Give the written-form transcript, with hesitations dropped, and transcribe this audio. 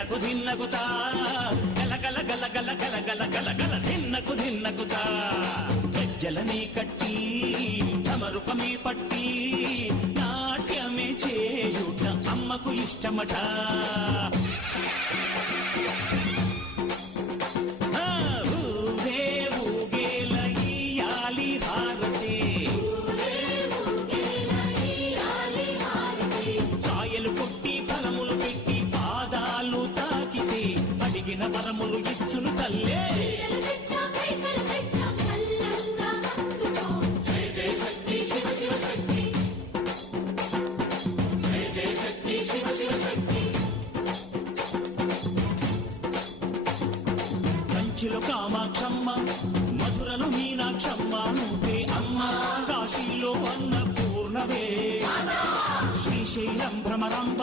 ధిన్నకు ధిన్నకుతా గల గల గల గల గల గల గల గల ధిన్నకు ధిన్నకుతా గజ్జలనే కట్టి తమరుపమే పట్టి నాట్యమే చేయుట అమ్మకు ఇష్టమట ఊరే ఊగేల ఇయ్యాలి హారతి కాయలు కొట్టి ఫలములు పెట్టి పాదాలు తాకితే అడిగిన వరములు ఇచ్చును తల్లే కంచిలో కామాక్షమ్మ మధురలో మీనాక్షమ్మ నువ్వే అమ్మ కాశీలో అన్నపూర్ణవే శ్రీశైలం భ్రమరాంబ